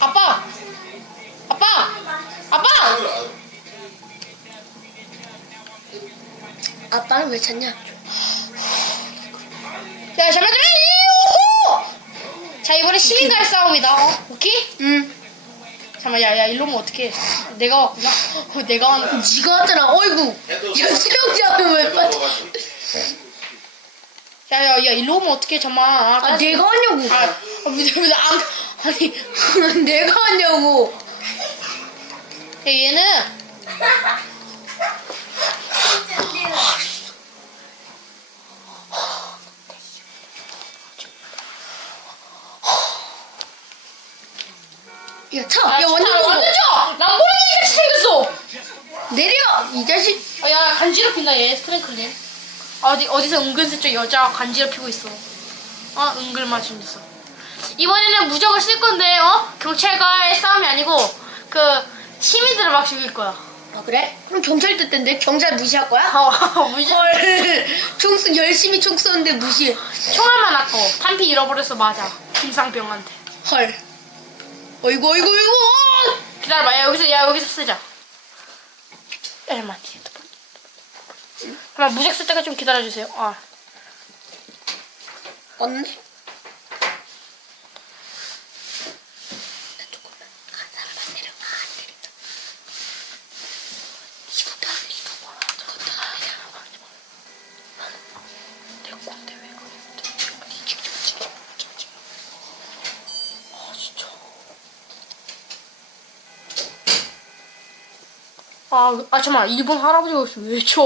아빠! 아빠! 아빠! 아빠는 왜 찾냐? 야, 잠깐만! 자, 이번에 시민과의 싸움이다. 어? 오케이? 응. 잠깐만, 야, 야, 일로 오면 어떡해. 내가 왔구나. 어, 내가 왔나? 네가 왔잖아. 어이구. 야 수영장은 왜 빠져? 야, 야, 야, 일로 오면 어떡해, 잠깐만. 아, 아 내가 왔냐고. 아, 아, 근데, 근데, 안, 아니. 내가 왔냐고. 야, 얘는, 야 차. 아, 야 완전 완전 완전 죠 람보르기니 같이 생겼어! 내려. 이 자식. 아, 야, 간지럽힌다, 얘, 스프랭클린. 어디, 어디서 은근슬쩍 여자 간지럽히고 있어. 어, 은글맞은 녀석. 이번에는 무적을 쓸 건데, 어? 경찰과의 싸움이 아니고, 그, 시민들을 막 죽일 거야. 아 그래? 그럼 경찰 뜻인데 경찰 무시할 거야? 어, 무적. 헐. 총쏜 열심히 총 쏘는데 무시. 총알만 아까워. 탄피 잃어버려서 맞아. 김상병한테. 헐. 어이구 어이구 어이구. 기다려봐. 야, 여기서, 야, 여기서 쓰자. 야, 잠깐만. 잠깐만, 무적 쓸 때까지 좀 기다려주세요. 아. 왔네. 아. 아, 아 잠깐만 일본 할아버지가 왜 쳐?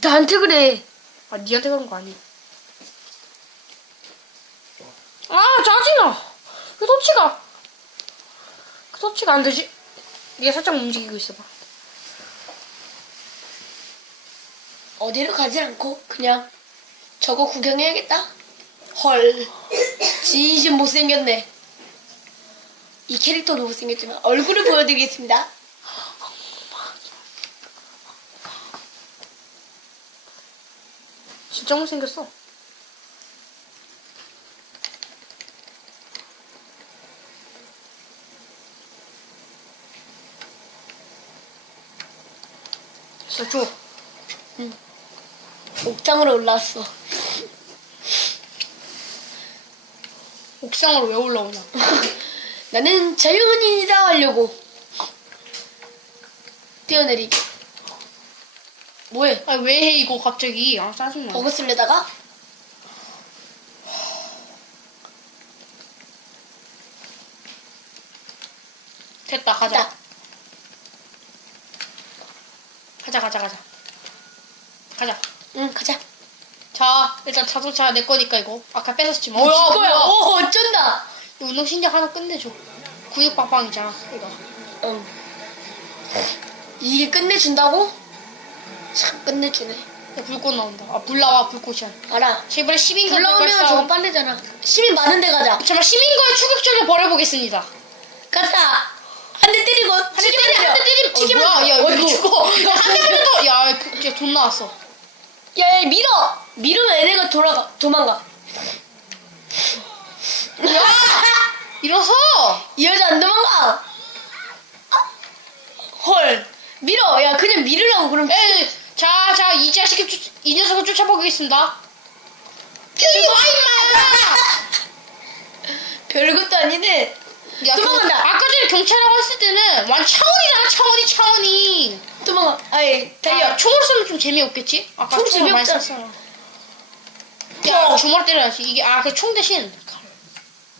나한테 그래. 아 니한테 그런 거 아니? 아 짜증나. 그 터치가 그 터치가 안 되지? 얘 살짝 움직이고 있어봐. 어디로 가지 않고 그냥 저거 구경해야겠다. 헐. 진심 못생겼네. 이 캐릭터도 못생겼지만 얼굴을 보여드리겠습니다. 진짜 못생겼어. 됐어, 줘. 옥상으로 올라왔어. 옥상으로 왜 올라오냐? 나는 자연인이다 하려고. 뛰어내리기. 뭐해? 아, 왜 해, 이거 갑자기. 아, 짜증나. 버그 쓰려다가? 됐다, 가자. 자, 가자, 가자, 가자. 가자. 응, 가자. 자, 일단 자동차 내 거니까 이거. 아까 뺏었지 뭐. 어, 뭐야, 거야. 뭐야. 오, 어쩐다. 이 운동 신작 하나 끝내줘. 구육빵빵이잖아, 이거. 응. 이게 끝내준다고? 참 끝내주네. 야, 불꽃 나온다. 아, 불 나와, 불꽃이야. 알아. 자, 이번에 시민과 불러오면 싸움. 저거 빨래잖아. 시민 많은 데 가자. 잠깐 시민과의 추격전을 벌여보겠습니다. 가자. 한대 때리고 한 대 때려. 한대 때리면 튀기면 튀기면 야, 야. 이거 죽어. 야, 한 대면 또 야, 그, 진짜 돈 나왔어. 야, 야, 밀어. 밀으면 얘네가 돌아가. 도망가. 야! 일어서! 이 여자 안 도망가. 헐. 밀어. 야, 그냥 밀으라고 그럼. 에, 자, 자, 이 자식을 쫓, 이 녀석을 쫓아보겠습니다. 와, 별것도 아니네. 야, 도망간다. 그, 아까 전에 경찰하고 했을 때는 완 차원이잖아, 차원이, 차원이. 도망가. 아이, 달려. 아, 총을 쏘면 좀 재미없겠지? 아까 총 총을 많이 재미없잖아. 쐈어. 야, 어. 주먹 때려야지. 이게, 아, 그 총 대신.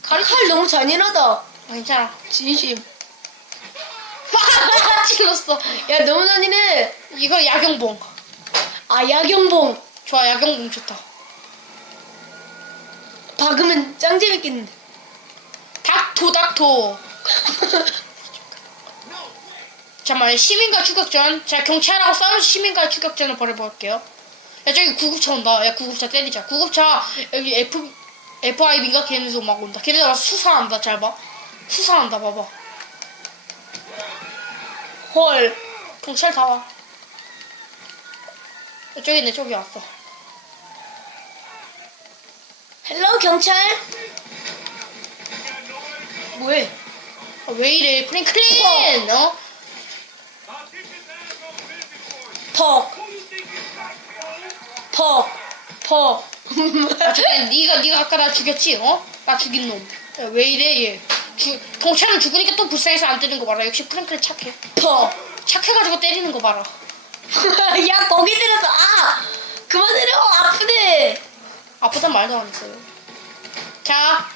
칼. 칼 너무 잔인하다. 아, 괜찮아. 진심. 아, 찔렀어. 야, 너무 잔인해. 이거 야경봉. 아, 야경봉. 좋아, 야경봉 좋다. 박으면 짱 재밌겠는데. 닥토, 닥토. 잠깐만, 시민과 추격전. 자, 경찰하고 싸우면서 시민과 추격전을 벌여볼게요. 야, 저기 구급차 온다. 야, 구급차 때리자. 구급차, 여기 F, FIB인가? 걔네도 막 온다. 걔네들 와서 수사한다. 잘 봐. 수사한다, 봐봐. 헐. 경찰 다 와. 야, 저기 있네, 저기 왔어. 헬로, 경찰. 뭐해? 아, 왜 이래 프랭클린 어? 퍽. 퍽. 퍽. 아, 저기 네가 네가 아까 나 죽였지 어? 나 죽인 놈. 야, 왜 이래 얘? 주, 경찰은 죽으니까 또 불쌍해서 안 때리는 거 봐라. 역시 프랭클린 착해. 퍽. 착해가지고 때리는 거 봐라. 야, 거기 들어서, 아! 그만 때려! 아프네! 아프단 말도 안 했어요. 자,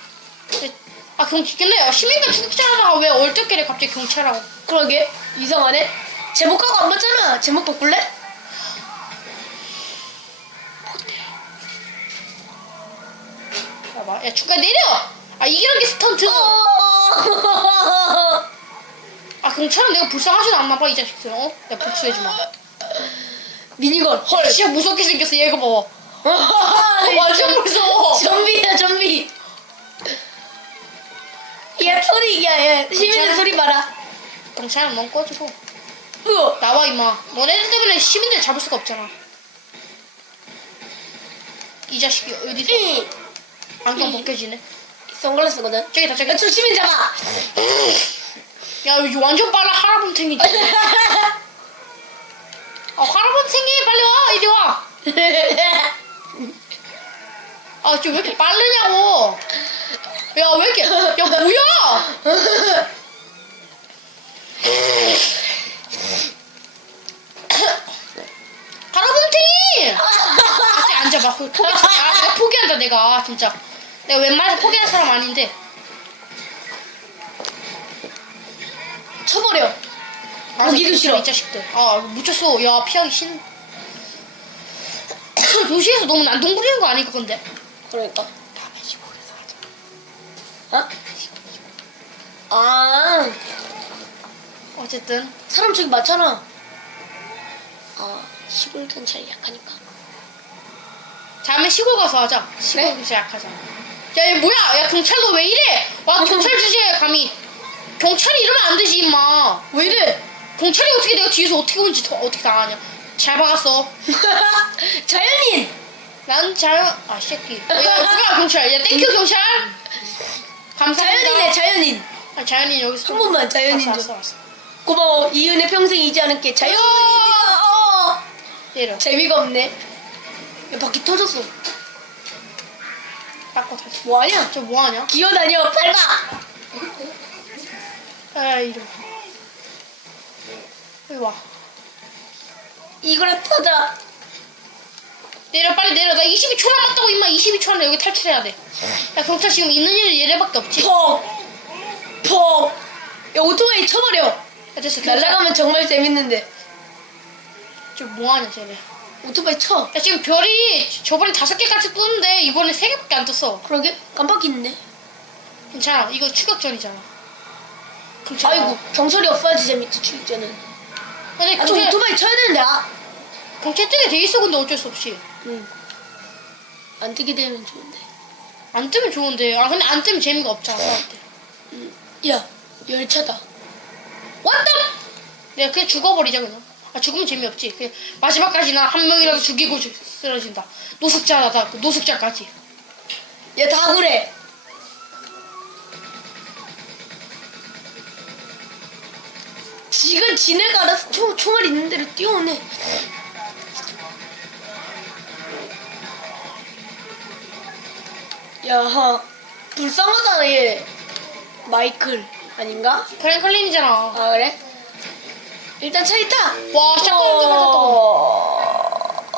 네. 아 경찰 근데 시민과 추격자라다가 왜 얼떨결에 갑자기 경찰하고? 그러게, 이상하네. 제목하고 안 맞잖아. 제목 바꿀래? 봐봐, 야 주가 내려. 아 이런 게 스턴트. 어. 아 경찰은 내가 불쌍하지도 않나 봐이 자식들. 어? 내가 복수해지 마. 미니건, 헐. 진짜 무섭게 생겼어. 얘가 봐봐. 완전 무서워. 좀비야, 좀비. 야, 소리, 야, 야. 시민의 괜찮아? 소리 봐라. 경찰은 넌 꺼지고 으어. 나와 임마. 너네들 때문에 시민들 잡을 수가 없잖아. 이 자식이 어디서 이. 안경 벗겨지네. 선글라스거든. 저기다 저기. 야, 저 시민 잡아. 야 이거 완전 빨라 할아버탱이지. 아 할아버탱이 빨리 와 이리 와. 아, 저 왜 이렇게 빠르냐고. 야, 왜 이렇게, 야, 뭐야! 할아버지! 아직 앉아봐. 그 포기하자. 아, 내가 포기한다, 내가. 진짜. 내가 웬만해서 포기하는 사람 아닌데. 쳐버려. 아, 보기도 싫어. 이 자식들. 아, 묻혔어. 야, 피하기 싫은. 도시에서 너무 난동 부리는 거 아닐까, 근데? 그러니까. 어? 아, 어쨌든. 사람 저기 많잖아. 아, 시골 경찰이 약하니까. 다음에 시골 가서 하자. 시골 그래? 경찰 약하잖아. 야, 얘 뭐야? 야, 경찰 너왜 이래? 와, 경찰 주제에 감히. 경찰이 이러면 안 되지, 임마. 왜 이래? 경찰이 어떻게 내가 뒤에서 어떻게 온지 더, 어떻게 당하냐. 잘 박았어. 자연인! 난 잘, 아, 새끼. 야, 누가 경찰? 야, 땡큐, 경찰. 감사합니다. 자연인이네, 자연인. 아, 자연인 여기서. 한 번만 자연인 왔어, 좀. 왔어, 왔어. 고마워. 이은혜 평생 잊지 않을게. 자연인. 어. 때려. 재미가 없네. 야, 바퀴 터졌어. 닦고 다시. 뭐하냐? 저 뭐하냐? 기어다녀, 밟아! 아, 이러. 여기 와. 이거라 터져. 내려 빨리 내려 나 22초 남았다고 임마 22초 안에 여기 탈출해야 돼야 경찰 지금 있는 일 얘네밖에 없지 야 퍽! 퍽! 야, 오토바이 쳐버려. 됐어 경찰 날아가면 정말 재밌는데. 지금 뭐하냐 쟤네 오토바이 쳐. 야 지금 별이 저번에 다섯 개까지 떴는데 이번에 세 개밖에 안 떴어 그러게? 깜빡이네. 괜찮아 이거 추격전이잖아 경찰 아이고, 경찰이 없어야지 재밌지, 출전은. 근데 아, 저 경찰, 오토바이 쳐야 되는데, 아. 경찰 뜨게 돼 있어 근데 어쩔 수 없이 응. 안 뜨게 되면 좋은데. 안 뜨면 좋은데. 아 근데 안 뜨면 재미가 없잖아 사람들. 야, 열차다. 왔다 내가 그냥 죽어버리자 그냥. 아 죽으면 재미없지. 그냥 마지막까지나 한 명이라도 죽이고 주- 쓰러진다. 노숙자다 그 노숙자까지. 야, 다 그래. 지가 지네가 알아서 총, 총알 있는 대로 뛰어오네. 야, 불쌍하다, 얘. 마이클. 아닌가? 프랭클린이잖아 아, 그래? 일단 차 있다. 와, 샷건 좀 맞았다. 어...